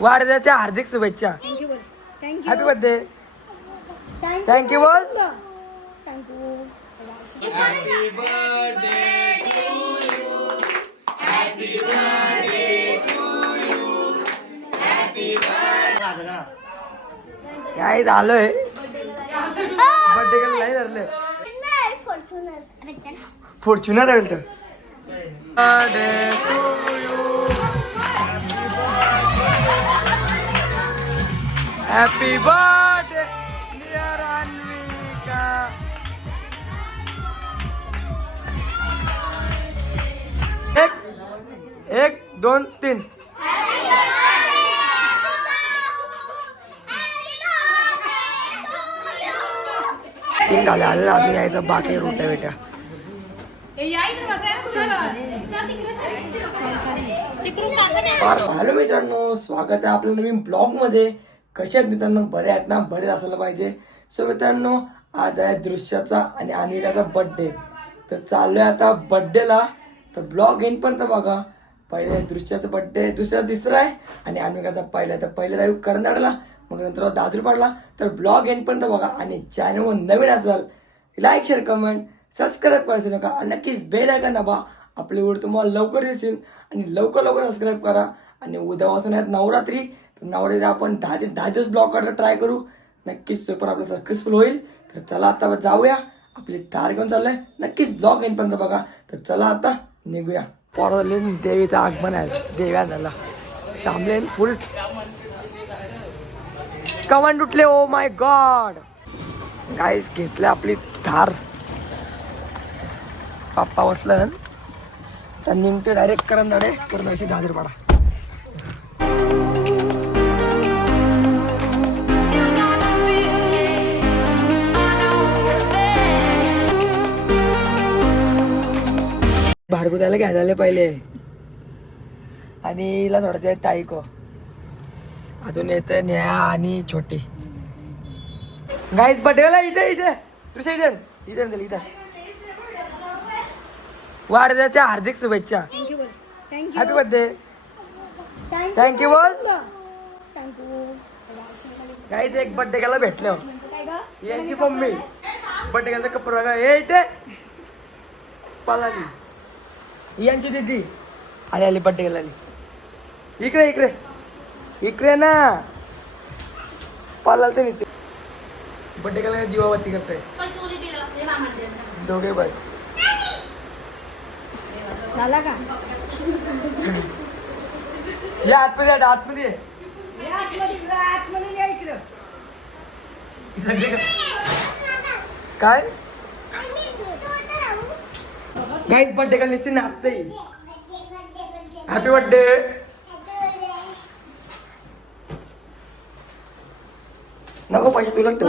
वाढदिवसाच्या हार्दिक शुभेच्छा. थँक्यू बोल. Thank you happy birthday thank you Thank you बोल. थँक्यू काय झालंय? बर्थडे केलं नाही धरले. फॉर्च्युनर आहे तर हॅपी बर्थडे डिअर अन्विका एक एक दोन तीन. तीन गाड्या आलेल्या अजून यायचं बाकी रोट्या बेट्या. हॅलो मित्रांनो स्वागत आहे आपल्या नवीन ब्लॉगमध्ये कशा आहेत मित्रांनो बरे आहेत ना? बरे असायला पाहिजे. सो मित्रांनो आज आहे दृश्याचा आणि अनिकाचा बड्डे तर चाललोय आता बड्डेला तर ब्लॉग एंड पण तर बघा. पहिले दृश्याचा बड्डे दुसरा तिसरा आहे. आणि अनिकाचा पहिला. तर पहिले जाऊ करंदाडला मग नंतर दादरू पाडला तर ब्लॉग एंड पण तर बघा. आणि चॅनलवर नवीन असाल लाईक शेअर कमेंट सबस्क्राईब करायचं नका. आणि नक्कीच बेल ऐका का दाबा. आपले व्हिडिओ तुम्हाला लवकर दिसतील आणि लवकर लवकर सबस्क्राईब करा. आणि उद्यापासून आहेत नवरात्री. तर नवरात्री आपण दहा ते दहा दिवस ब्लॉक करायला ट्राय करू. नक्कीच पेपर आपला सक्सेसफुल होईल. तर चला आता जाऊया. आपली तार घेऊन चाललोय. नक्कीच ब्लॉक एंडपर्यंत बघा. तर चला आता निघूया. पोरवलीन देवीचं आगमन आहे. देव्या झाला. थांबले फुल. कवन उठले. ओ माय गॉड गाईस घेतलं आपली थार. पप्पा बसलं. तर निघते डायरेक्ट करंदडे. पूर्ण अशी दादरपाडा भाडकुत्याला घ्यायला पहिले. आणि हिला सोडायचं आहे ताईको अजून येते न्या आणि छोटी. गाईज बर्थडेला इथे इथे. दुसऱ्या इथे इथे इथे इथे. वाढदिवसाच्या हार्दिक शुभेच्छा. हॅपी बर्थडे थँक्यू बोल. गाईज एक बर्थडे केला भेटले यांची मम्मी. बर्थडे केला कपडे बघा. हे इथे. पलाली यांची दीदी. आली आली केला आली. इकडे इकडे. इकडे ना. पालाल तर इथे बर्थडे केला दिवाबत्ती करताय. दोघे बाय झाला का? या आतमध्ये या, आतमध्ये ये. सगळे का- काय? गाईज बर्थडे का निश्चित नाचते हॅपी बर्थडे नको पैसे तुला ठेव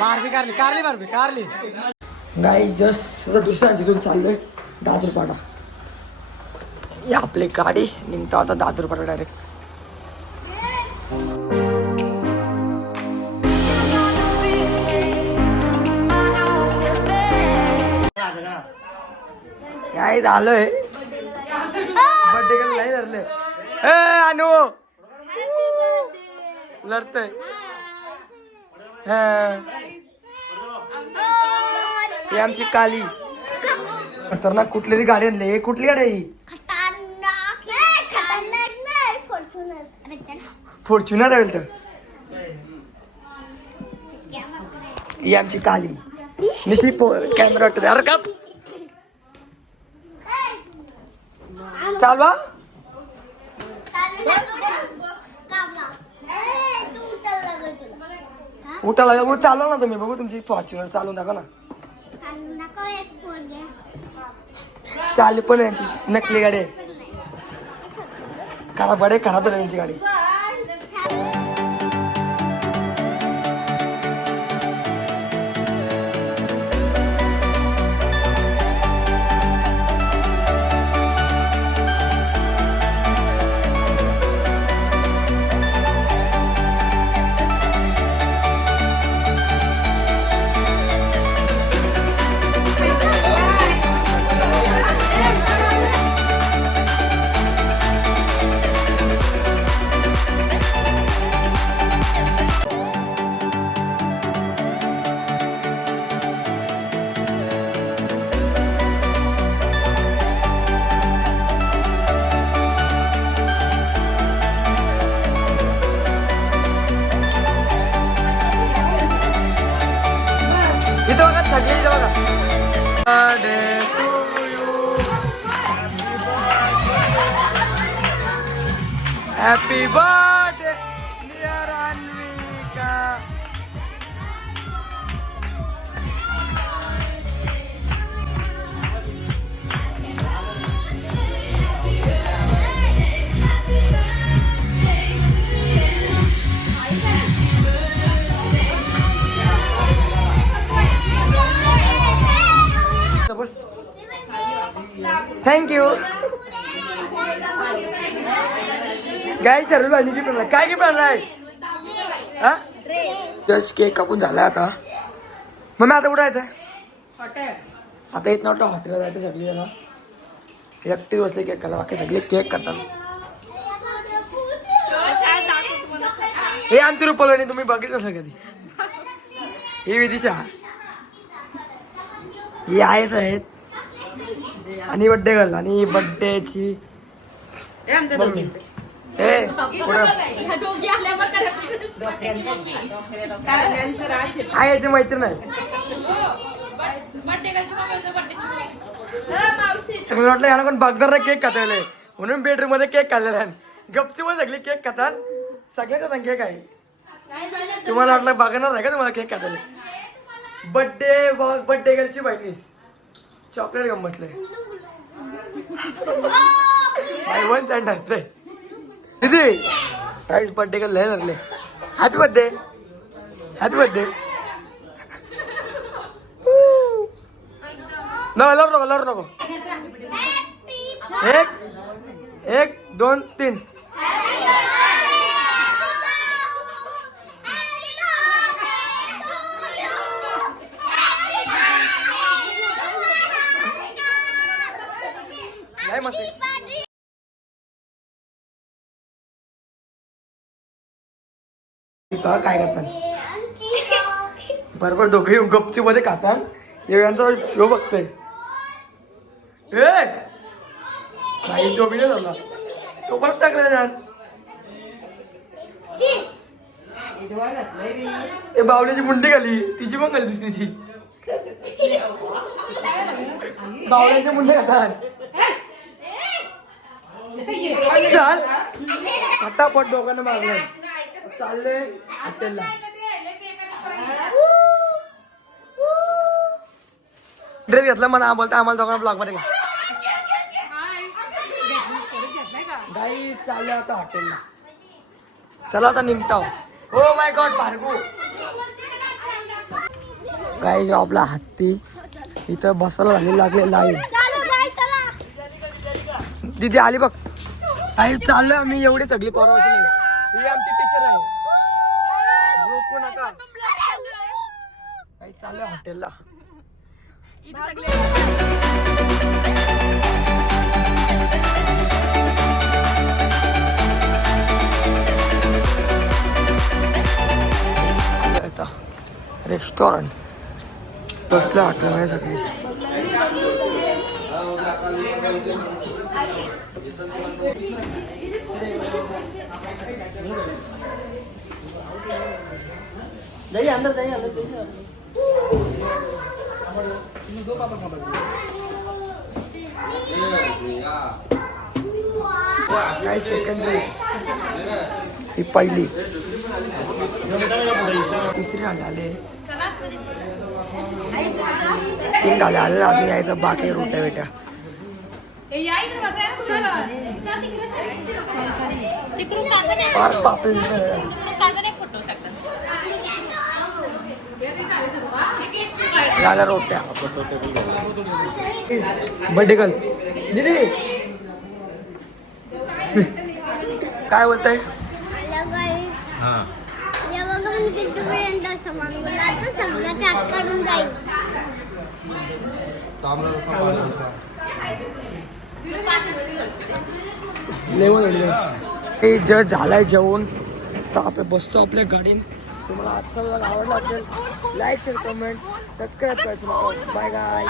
बारबी कारली कारली बारबी कारली. गाईज जस्ट दुसऱ्या जिथून चाललोय दादरपाडा. या आपली गाडी निघता होता दादरपाडा डायरेक्ट काय झालंय बर्थडे केलं नाही धरले. ए अनु. लढतय. ही. आमची काली. खतरनाक कुठली तरी गाडी आणली. हे कुठली गाडी आहे ही? फॉर्च्युनर आहे तर ही आमची काली. निती कॅमेरा वाटत अरे का चालवा. उठाला एवढं चालव ना तुम्ही. बघू तुमची फॉर्च्युनर चालवून दाखवा ना. चालू पण यांची. नकली गाडी आहे. खराब गाडी आहे, खराब यांची गाडी. Happy birthday, dear Anvika. Thank you. गाय सर्व भाजी गिफ्ट आणला काय गिफ्ट आणलाय हा? जस्ट केक कापून झाला आता. मग आता कुठं आहे? आता येत नव्हतं. हॉटेलला जायचं सगळी जण. एकटी बसले केक खायला. बाकी सगळे केक करतात. हे आमची रुपवणी तुम्ही बघितलं असं कधी? ही विदिशा. ही आहेच आहेत. आणि बड्डे घालला आणि बड्डेची ए पुढं. आहे याची मैत्री नाही तर मला वाटलं याला पण बगदार केक खातायला. म्हणून बेडरूममध्ये केक खाल्लेला आहे. गपची पण सगळी केक खातात. सगळ्याच्या संग केक आहे. तुम्हाला वाटलं बघणार नाही का तुम्हाला केक खातायला? बड्डे बड्डे गर्लची बहिणीस. चॉकलेट घेऊन बसले. बाय वन साइड असते दीदी काय बर्थडे का लय लागले हॅपी बर्थडे हॅपी बर्थडे नको लवकर नको लवकर नको. एक एक दोन तीन. नाही मस्त. बघा काय करतात? बरोबर दोघे गपची मध्ये खातात. यांचा शो बघतोय. नाही तो बी नाही झाला. तो परत टाकला जाण ते बावल्याची मुंडी खाली. तिची पण खाली दुसरी ती. बावल्याची मुंडी खातात. चाल. आता पट दोघांना मारलं चालले हॉटेलला. ड्रेस घेतला म्हणा बोलता आम्हाला दोघांना ब्लॉगमध्ये. गाई चालले आता हॉटेलला. चला आता निघता. हो माय गॉड भार्गू गाई आपला हत्ती इथं बसायला झालेला लागले लाईव्ह दीदी आली बघ. आई चाललोय आम्ही एवढी सगळी परवाशी नाही ही आमची टीचर आहे. रोकू नका. काही चाललंय हॉटेलला. रेस्टॉरंट बसलं हॉटेलमध्ये सगळी. जाइए अंदर जाइए अंदर जाइए काय सेकंड ही पहिली तिसरी गाडी आले तीन गाड्या आल्या अजून यायचं बाकी रोट्या बेट्या. फार पापडी झाल्या रोट्या. Birthday girl. दिदी! काय बोलताय? कितीपर्यंत असं मागवलं आता सगळं त्यात काढून जाईल लेवल हे जर झालाय जेवण तर आपण बसतो आपल्या गाडीन. तुम्हाला आजचा ब्लॉग आवडला असेल लाईक शेअर कमेंट सबस्क्राईब करायचं बाय बाय